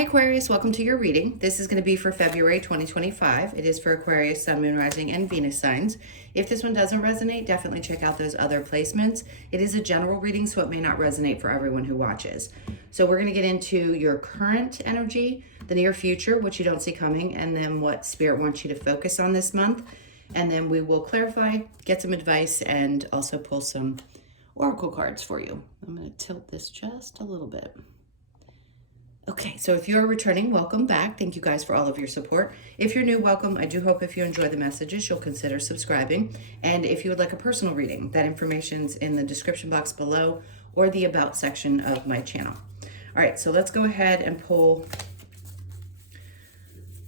Hi Aquarius, welcome to your reading. This is going to be for February 2025. It is for Aquarius, Sun, Moon, Rising, and Venus signs. If this one doesn't resonate, definitely check out those other placements. It is a general reading, so it may not resonate for everyone who watches. So we're going to get into your current energy, the near future, which you don't see coming, and then what Spirit wants you to focus on this month. And then we will clarify, get some advice, and also pull some oracle cards for you. I'm going to tilt this just a little bit. Okay, so if you're returning, welcome back. Thank you guys for all of your support. If you're new, welcome. I do hope if you enjoy the messages, you'll consider subscribing. And if you would like a personal reading, that information's in the description box below or the About section of my channel. All right, so let's go ahead and pull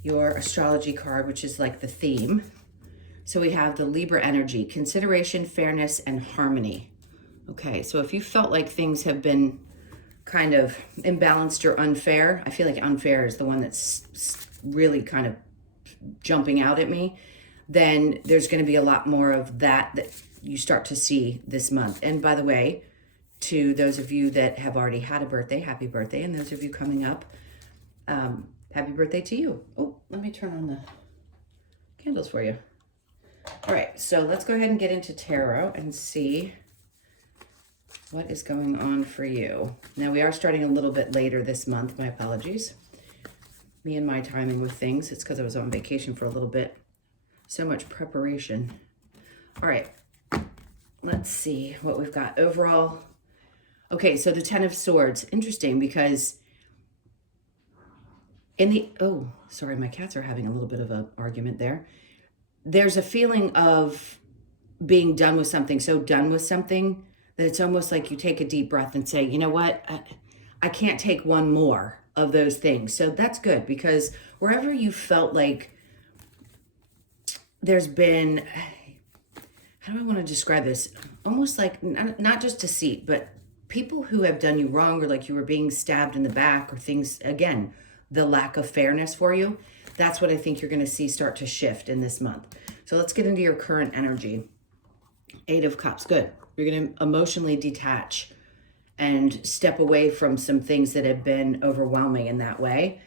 your astrology card, which is like the theme. So we have the Libra energy, consideration, fairness, and harmony. Okay, so if you felt like things have been kind of imbalanced or unfair. I feel like unfair is the one that's really kind of jumping out at me. Then there's going to be a lot more of that you start to see this month. And by the way, to those of you that have already had a birthday, happy birthday. And those of you coming up, happy birthday to you. Oh, let me turn on the candles for you. All right, so let's go ahead and get into tarot and see what is going on for you. Now, we are starting a little bit later this month. My apologies. Me and my timing with things. It's because I was on vacation for a little bit. So much preparation. All right. Let's see what we've got overall. Okay, so the Ten of Swords. Interesting because in the... Oh, sorry, my cats are having a little bit of an argument there. There's a feeling of being done with something, so done with something that it's almost like you take a deep breath and say, you know what, I can't take one more of those things. So that's good because wherever you felt like there's been, how do I want to describe this? Almost like not just deceit, but people who have done you wrong or like you were being stabbed in the back or things, again, the lack of fairness for you. That's what I think you're going to see start to shift in this month. So let's get into your current energy. Eight of Cups, good. You're going to emotionally detach and step away from some things that have been overwhelming in that way.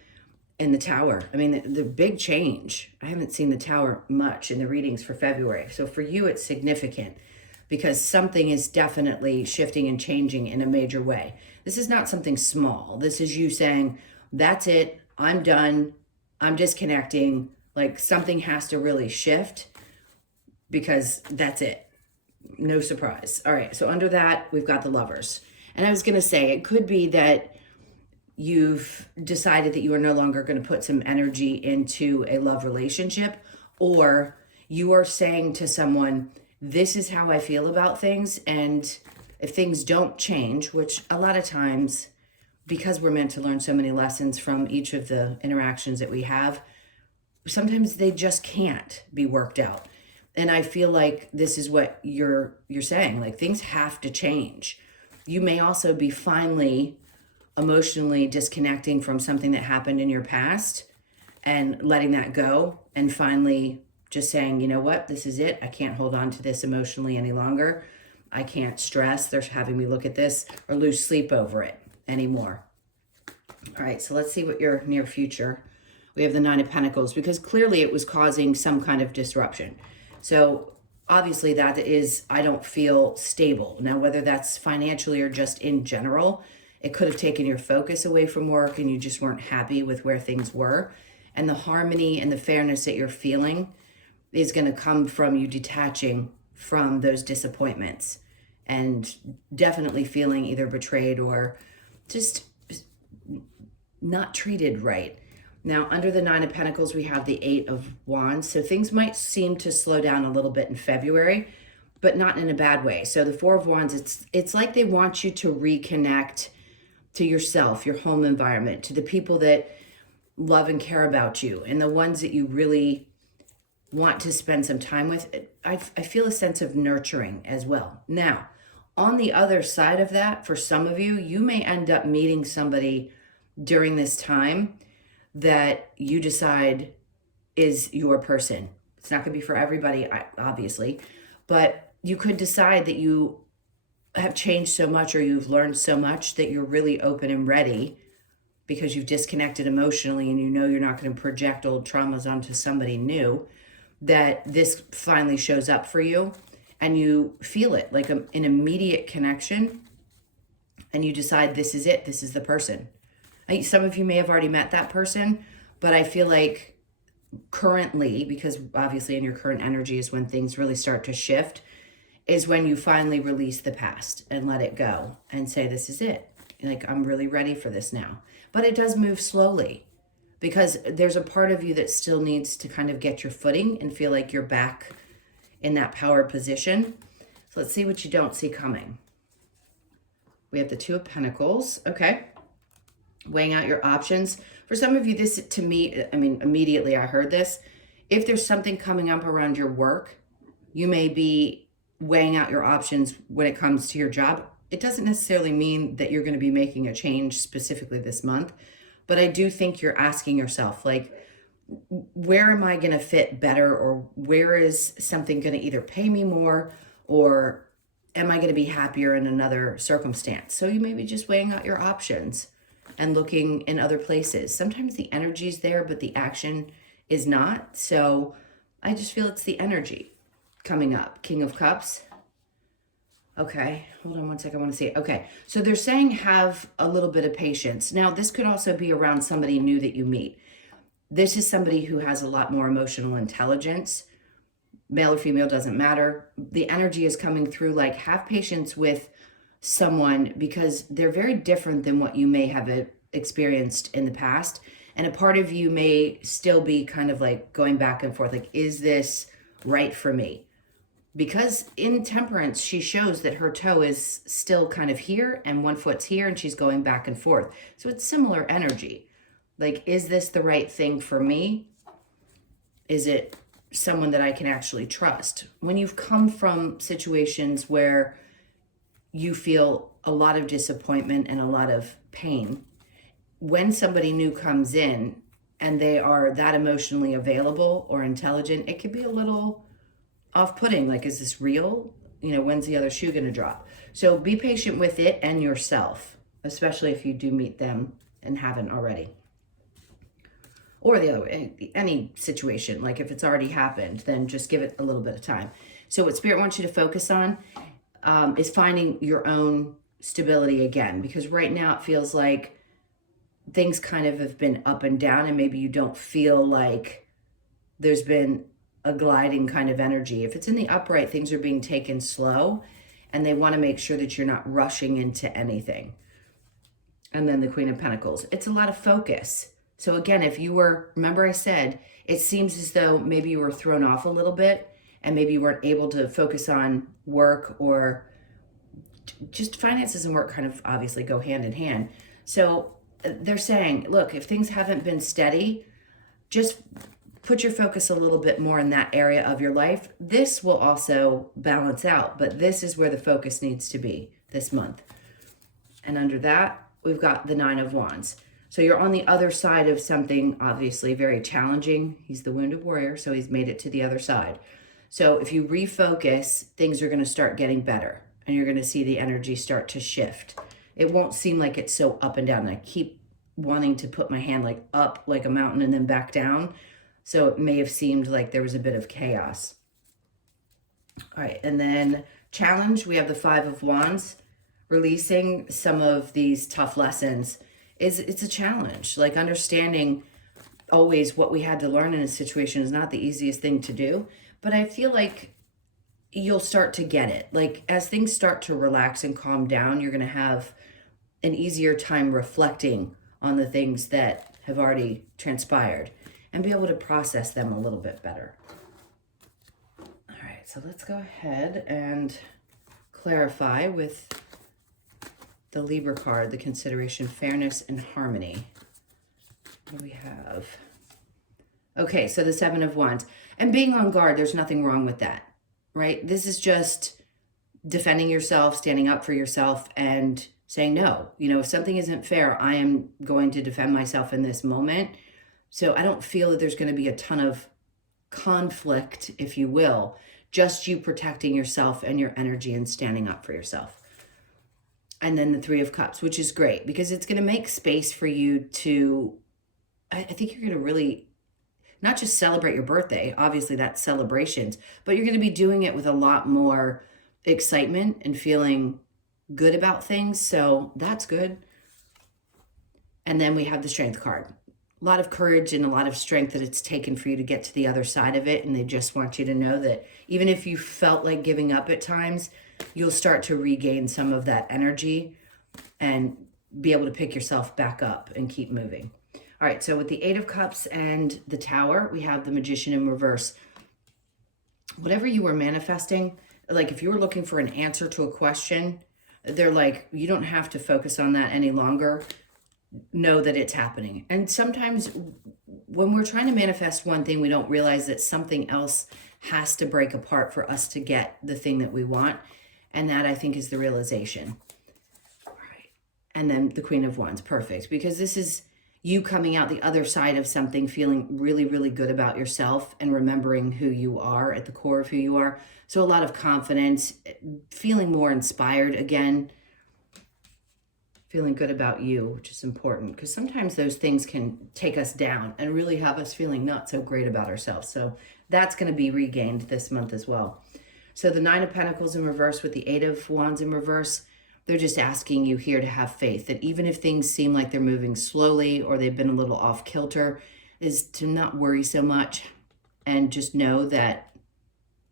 In the Tower, I mean, the big change. I haven't seen the Tower much in the readings for February. So for you, it's significant because something is definitely shifting and changing in a major way. This is not something small. This is you saying, that's it. I'm done. I'm disconnecting. Like something has to really shift because that's it. No surprise. All right, so under that, we've got the Lovers. And I was going to say, it could be that you've decided that you are no longer going to put some energy into a love relationship, or you are saying to someone, this is how I feel about things, and if things don't change, which a lot of times, because we're meant to learn so many lessons from each of the interactions that we have, sometimes they just can't be worked out. And I feel like this is what you're saying, like things have to change. You may also be finally emotionally disconnecting from something that happened in your past and letting that go and finally just saying, you know what, this is it. I can't hold on to this emotionally any longer. I can't stress. They're having me look at this or lose sleep over it anymore. All right, so let's see what your near future. We have the Nine of Pentacles because clearly it was causing some kind of disruption. So obviously that is, I don't feel stable. Now, whether that's financially or just in general, it could have taken your focus away from work and you just weren't happy with where things were. And the harmony and the fairness that you're feeling is going to come from you detaching from those disappointments and definitely feeling either betrayed or just not treated right. Now, under the Nine of Pentacles, we have the Eight of Wands. So things might seem to slow down a little bit in February, but not in a bad way. So the Four of Wands, it's like they want you to reconnect to yourself, your home environment, to the people that love and care about you, and the ones that you really want to spend some time with. I feel a sense of nurturing as well. Now, on the other side of that, for some of you, you may end up meeting somebody during this time that you decide is your person. It's not going to be for everybody, obviously, but you could decide that you have changed so much or you've learned so much that you're really open and ready because you've disconnected emotionally and you know you're not going to project old traumas onto somebody new, that this finally shows up for you and you feel it like an immediate connection, and you decide this is it, this is the person. Some of you may have already met that person, but I feel like currently, because obviously in your current energy is when things really start to shift, is when you finally release the past and let it go and say, this is it. Like, I'm really ready for this now. But it does move slowly because there's a part of you that still needs to kind of get your footing and feel like you're back in that power position. So let's see what you don't see coming. We have the Two of Pentacles. Okay. Weighing out your options. For some of you, this, to me, I mean, immediately I heard this. If there's something coming up around your work, you may be weighing out your options when it comes to your job. It doesn't necessarily mean that you're going to be making a change specifically this month, but I do think you're asking yourself, like, where am I going to fit better, or where is something going to either pay me more, or am I going to be happier in another circumstance? So you may be just weighing out your options and looking in other places. Sometimes the energy is there, but the action is not. So I just feel it's the energy coming up. King of Cups. Okay, hold on one second. I want to see it. Okay, so they're saying have a little bit of patience. Now, this could also be around somebody new that you meet. This is somebody who has a lot more emotional intelligence. Male or female, doesn't matter. The energy is coming through like, have patience with someone because they're very different than what you may have experienced in the past. And a part of you may still be kind of like going back and forth, like, is this right for me? Because in Temperance, she shows that her toe is still kind of here and one foot's here and she's going back and forth. So it's similar energy. Like, is this the right thing for me? Is it someone that I can actually trust? When you've come from situations where you feel a lot of disappointment and a lot of pain, when somebody new comes in and they are that emotionally available or intelligent, it could be a little off-putting. Like, is this real? You know, when's the other shoe going to drop? So be patient with it and yourself, especially if you do meet them and haven't already. Or the other way, any situation, like if it's already happened, then just give it a little bit of time. So what Spirit wants you to focus on is finding your own stability again, because right now it feels like things kind of have been up and down, and maybe you don't feel like there's been a gliding kind of energy. If it's in the upright, things are being taken slow, and they want to make sure that you're not rushing into anything. And then the Queen of Pentacles. It's a lot of focus. So again, if you were, remember I said, it seems as though maybe you were thrown off a little bit and maybe you weren't able to focus on work, or just finances and work kind of obviously go hand in hand. So they're saying, look, if things haven't been steady, just put your focus a little bit more in that area of your life. This will also balance out, but this is where the focus needs to be this month. And under that, we've got the Nine of Wands. So you're on the other side of something obviously very challenging. He's the wounded warrior, so he's made it to the other side. So if you refocus, things are going to start getting better, and you're going to see the energy start to shift. It won't seem like it's so up and down. And I keep wanting to put my hand like up like a mountain and then back down. So it may have seemed like there was a bit of chaos. All right, and then challenge, we have the Five of Wands. Releasing some of these tough lessons it's a challenge. Like, understanding always what we had to learn in a situation is not the easiest thing to do. But I feel like you'll start to get it. Like, as things start to relax and calm down, you're going to have an easier time reflecting on the things that have already transpired and be able to process them a little bit better. All right, so let's go ahead and clarify with the Libra card, the consideration, fairness, and harmony. What do we have? Okay, so the Seven of Wands. And being on guard, there's nothing wrong with that, right? This is just defending yourself, standing up for yourself, and saying no. You know, if something isn't fair, I am going to defend myself in this moment. So I don't feel that there's going to be a ton of conflict, if you will, just you protecting yourself and your energy and standing up for yourself. And then the Three of Cups, which is great because it's going to make space for you to, I think you're going to really not just celebrate your birthday, obviously that's celebrations, but you're going to be doing it with a lot more excitement and feeling good about things. So that's good. And then we have the Strength card. A lot of courage and a lot of strength that it's taken for you to get to the other side of it. And they just want you to know that even if you felt like giving up at times, you'll start to regain some of that energy and be able to pick yourself back up and keep moving. All right, so with the Eight of Cups and the Tower, we have the Magician in reverse. Whatever you were manifesting, like if you were looking for an answer to a question, they're like, you don't have to focus on that any longer. Know that it's happening. And sometimes when we're trying to manifest one thing, we don't realize that something else has to break apart for us to get the thing that we want. And that, I think, is the realization. All right. And then the Queen of Wands, perfect. Because this is you coming out the other side of something, feeling really, really good about yourself and remembering who you are at the core of who you are. So a lot of confidence, feeling more inspired again, feeling good about you, which is important because sometimes those things can take us down and really have us feeling not so great about ourselves. So that's going to be regained this month as well. So the Nine of Pentacles in reverse with the Eight of Wands in reverse, they're just asking you here to have faith that even if things seem like they're moving slowly or they've been a little off kilter, is to not worry so much and just know that,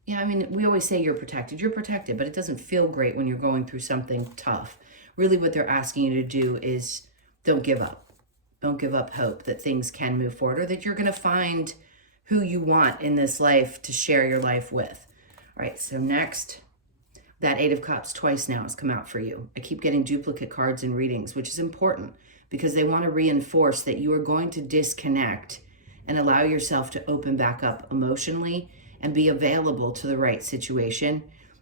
yeah, I mean, we always say you're protected, but it doesn't feel great when you're going through something tough. Really what they're asking you to do is don't give up. Don't give up hope that things can move forward or that you're going to find who you want in this life to share your life with. All right, so next, that Eight of Cups twice now has come out for you. I keep getting duplicate cards in readings, which is important because they want to reinforce that you are going to disconnect and allow yourself to open back up emotionally and be available to the right situation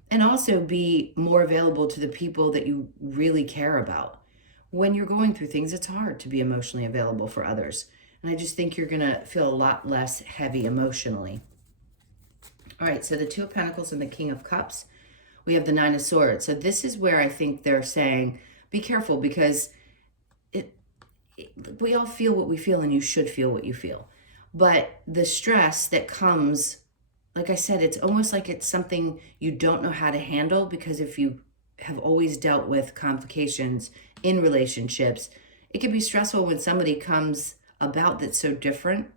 and also be more available to the people that you really care about. When you're going through things, it's hard to be emotionally available for others. And I just think you're going to feel a lot less heavy emotionally. All right, so the Two of Pentacles and the King of Cups. We have the Nine of Swords. So this is where I think they're saying, be careful because we all feel what we feel and you should feel what you feel. But the stress that comes, like I said, it's almost like it's something you don't know how to handle because if you have always dealt with complications in relationships, it can be stressful when somebody comes about that's so different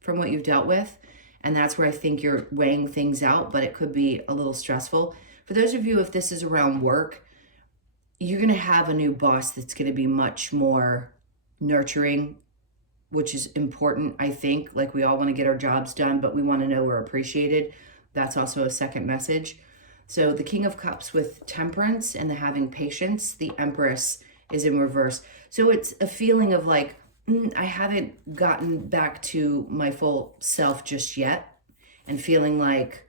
from what you've dealt with. And that's where I think you're weighing things out, but it could be a little stressful. For those of you, if this is around work, you're going to have a new boss that's going to be much more nurturing, which is important, I think. Like we all want to get our jobs done, but we want to know we're appreciated. That's also a second message. So the King of Cups with Temperance and the having patience, the Empress is in reverse. So it's a feeling of like, I haven't gotten back to my full self just yet and feeling like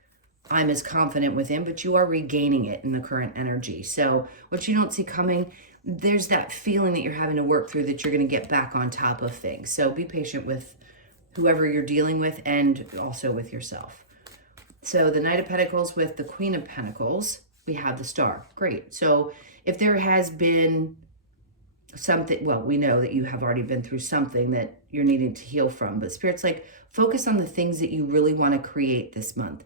I'm as confident within, but you are regaining it in the current energy. So what you don't see coming, there's that feeling that you're having to work through that you're going to get back on top of things. So be patient with whoever you're dealing with and also with yourself. So the Knight of Pentacles with the Queen of Pentacles, we have the Star. Great. So if there has been something, well, we know that you have already been through something that you're needing to heal from, but Spirit's like, focus on the things that you really want to create this month.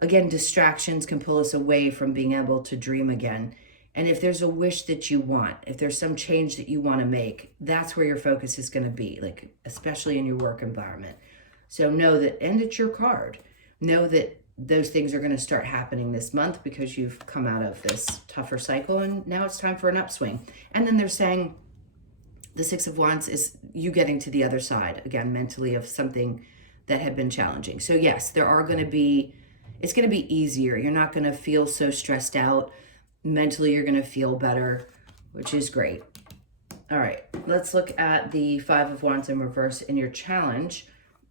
Again, distractions can pull us away from being able to dream again. And if there's a wish that you want, if there's some change that you want to make, that's where your focus is going to be, like especially in your work environment. So know that, and it's your card, know that those things are going to start happening this month because you've come out of this tougher cycle and now it's time for an upswing. And then they're saying the Six of Wands is you getting to the other side, again, mentally of something that had been challenging. So yes, there are going to be, it's going to be easier. You're not going to feel so stressed out. Mentally, you're going to feel better, which is great. All right, let's look at the Five of Wands in reverse in your challenge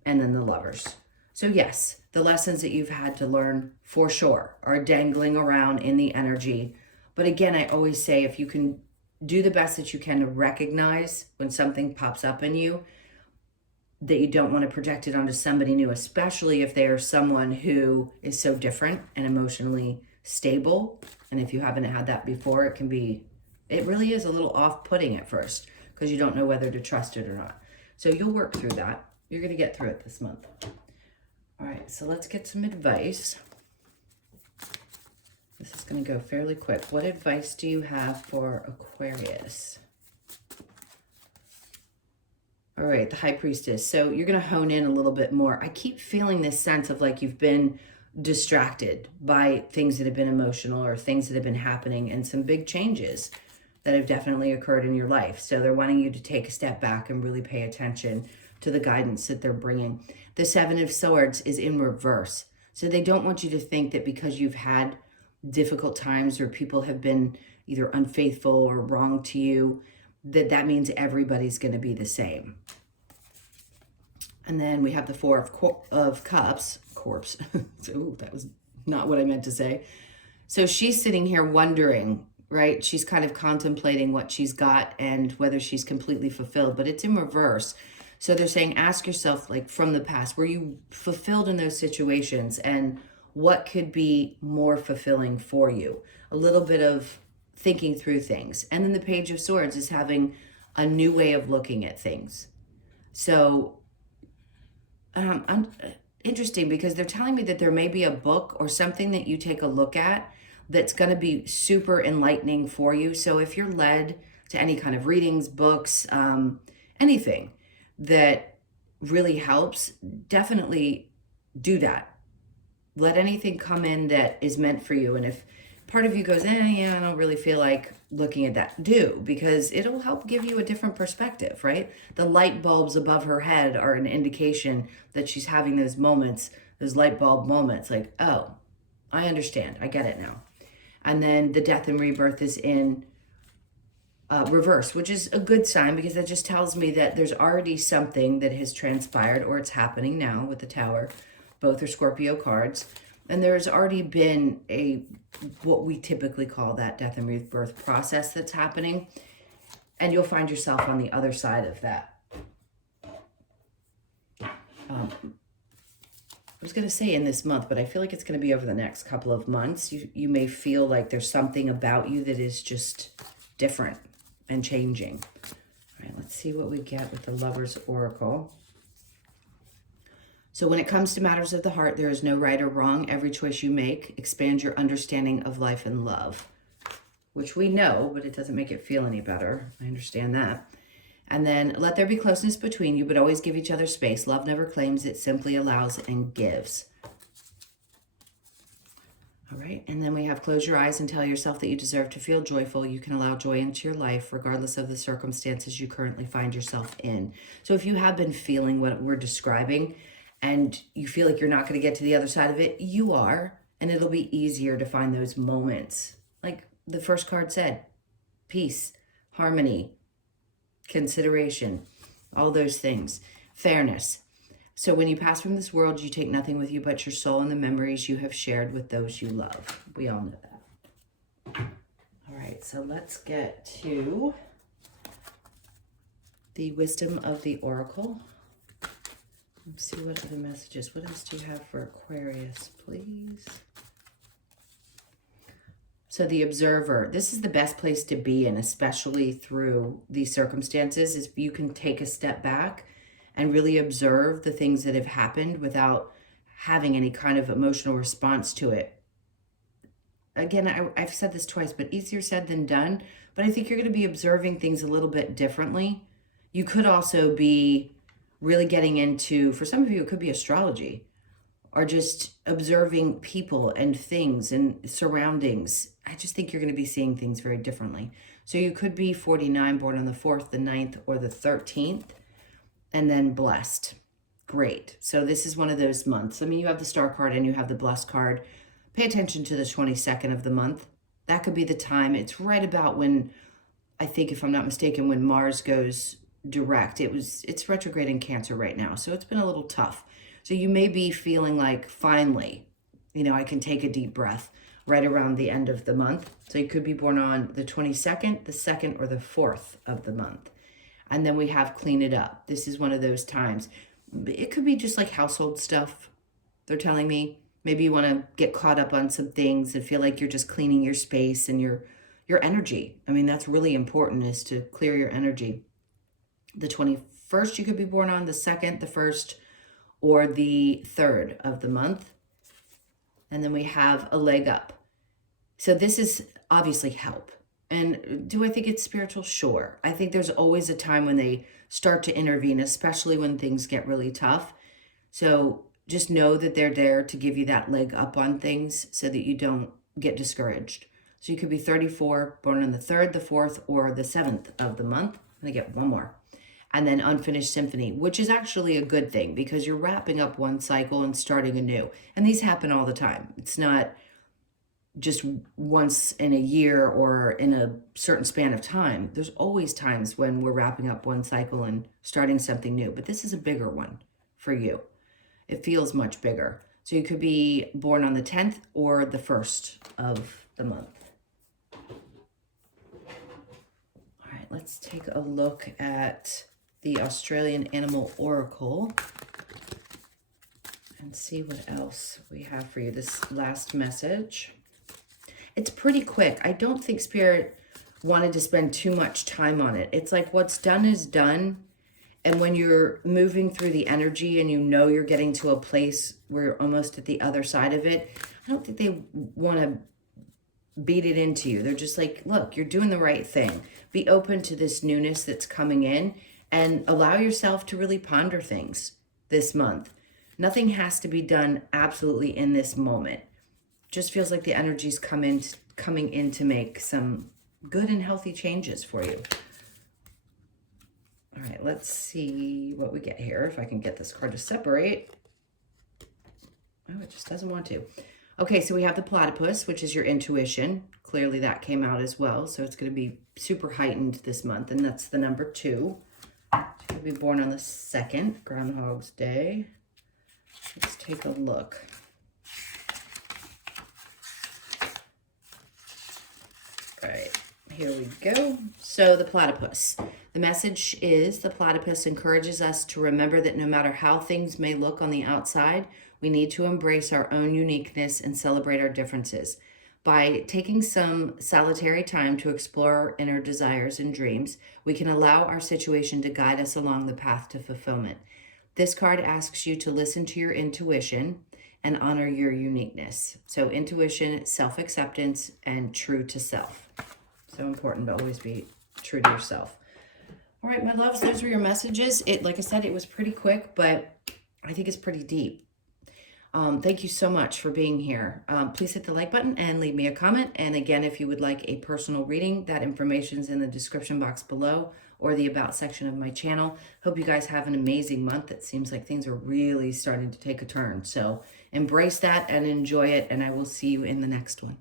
and then the Lovers. So yes, the lessons that you've had to learn for sure are dangling around in the energy. But again, I always say if you can do the best that you can to recognize when something pops up in you, that you don't want to project it onto somebody new, especially if they are someone who is so different and emotionally stable. And if you haven't had that before, it can be It really is a little off-putting at first because you don't know whether to trust it or not. So you'll work through that. You're going to get through it this month. All right, so let's get some advice. This is going to go fairly quick. What advice do you have for Aquarius? All right, the High Priestess. So you're going to hone in a little bit more. I keep feeling this sense of like you've been distracted by things that have been emotional or things that have been happening and some big changes that have definitely occurred in your life. So they're wanting you to take a step back and really pay attention to the guidance that they're bringing. The Seven of Swords is in reverse. So they don't want you to think that because you've had difficult times or people have been either unfaithful or wrong to you, that means everybody's going to be the same. And then we have the Four of Cups. Corpse. Ooh, that was not what I meant to say. So she's sitting here wondering, right? She's kind of contemplating what she's got and whether she's completely fulfilled, but it's in reverse. So they're saying, ask yourself, like from the past, were you fulfilled in those situations? And what could be more fulfilling for you? A little bit of thinking through things. And then the Page of Swords is having a new way of looking at things. So interesting, because they're telling me that there may be a book or something that you take a look at that's going to be super enlightening for you. So if you're led to any kind of readings, books, anything that really helps, definitely do that. Let anything come in that is meant for you. And if part of you goes, yeah, I don't really feel like looking at that, do, because it'll help give you a different perspective, right? The light bulbs above her head are an indication that she's having those moments, those light bulb moments, like, oh, I understand, I get it now. And then the Death and Rebirth is in reverse, which is a good sign, because that just tells me that there's already something that has transpired, or it's happening now with the Tower. Both are Scorpio cards. And there's already been what we typically call that death and rebirth process that's happening. And you'll find yourself on the other side of that. I was going to say in this month, but I feel like it's going to be over the next couple of months. You may feel like there's something about you that is just different and changing. All right, let's see what we get with the Lover's Oracle. So when it comes to matters of the heart, there is no right or wrong. Every choice you make expands your understanding of life and love, which we know, but it doesn't make it feel any better. I understand that. And then let there be closeness between you, but always give each other space. Love never claims, it simply allows and gives. All right, and then we have close your eyes and tell yourself that you deserve to feel joyful. You can allow joy into your life regardless of the circumstances you currently find yourself in. So if you have been feeling what we're describing, and you feel like you're not going to get to the other side of it, you are, and it'll be easier to find those moments. Like the first card said, peace, harmony, consideration, all those things, fairness. So when you pass from this world, you take nothing with you but your soul and the memories you have shared with those you love. We all know that. All right, so let's get to the wisdom of the Oracle. Let's see what other messages. What else do you have for Aquarius, please? So the observer, this is the best place to be in, especially through these circumstances, is you can take a step back and really observe the things that have happened without having any kind of emotional response to it. Again, I've said this twice, but easier said than done. But I think you're going to be observing things a little bit differently. You could also be really getting into, for some of you, it could be astrology, or just observing people and things and surroundings. I just think you're going to be seeing things very differently. So you could be 49, born on the 4th, the 9th, or the 13th, and then blessed. Great. So this is one of those months. I mean, you have the Star card and you have the Blessed card. Pay attention to the 22nd of the month. That could be the time. It's right about when, I think if I'm not mistaken, when Mars goes direct. It's retrograde in Cancer right now, so it's been a little tough. So you may be feeling like, finally, I can take a deep breath right around the end of the month. So you could be born on the 22nd, the 2nd, or the 4th of the month. And then we have Clean It Up. This is one of those times. It could be just like household stuff, they're telling me. Maybe you want to get caught up on some things and feel like you're just cleaning your space and you're your energy. I mean, that's really important, is to clear your energy. The 21st you could be born on, the 2nd, the 1st, or the 3rd of the month. And then we have a leg up. So this is obviously help. And do I think it's spiritual? Sure. I think there's always a time when they start to intervene, especially when things get really tough. So just know that they're there to give you that leg up on things so that you don't get discouraged. So you could be 34, born on the 3rd, the 4th, or the 7th of the month. I'm going to get one more. And then unfinished symphony, which is actually a good thing because you're wrapping up one cycle and starting a new. And these happen all the time. It's not just once in a year or in a certain span of time. There's always times when we're wrapping up one cycle and starting something new. But this is a bigger one for you. It feels much bigger. So you could be born on the 10th or the 1st of the month. All right, let's take a look at the Australian Animal Oracle and see what else we have for you. This last message. It's pretty quick. I don't think Spirit wanted to spend too much time on it. It's like what's done is done. And when you're moving through the energy and you know you're getting to a place where you're almost at the other side of it, I don't think they want to beat it into you. They're just like, look, you're doing the right thing. Be open to this newness that's coming in and allow yourself to really ponder things this month. Nothing has to be done absolutely in this moment. Just feels like the energy's coming in to make some good and healthy changes for you. All right, let's see what we get here. If I can get this card to separate. Oh, it just doesn't want to. Okay, so we have the platypus, which is your intuition. Clearly that came out as well. So it's going to be super heightened this month. And that's the number 2. You'll be born on the 2nd, Groundhog's Day. Let's take a look. All right, here we go. So the platypus. The message is the platypus encourages us to remember that no matter how things may look on the outside, we need to embrace our own uniqueness and celebrate our differences. By taking some solitary time to explore our inner desires and dreams, we can allow our situation to guide us along the path to fulfillment. This card asks you to listen to your intuition and honor your uniqueness. So intuition, self-acceptance, and true to self. So important to always be true to yourself. All right, my loves, those were your messages. Like I said, it was pretty quick, but I think it's pretty deep. Thank you so much for being here. Please hit the like button and leave me a comment. And again, if you would like a personal reading, that information's in the description box below or the About section of my channel. Hope you guys have an amazing month. It seems like things are really starting to take a turn. So embrace that and enjoy it, and I will see you in the next one.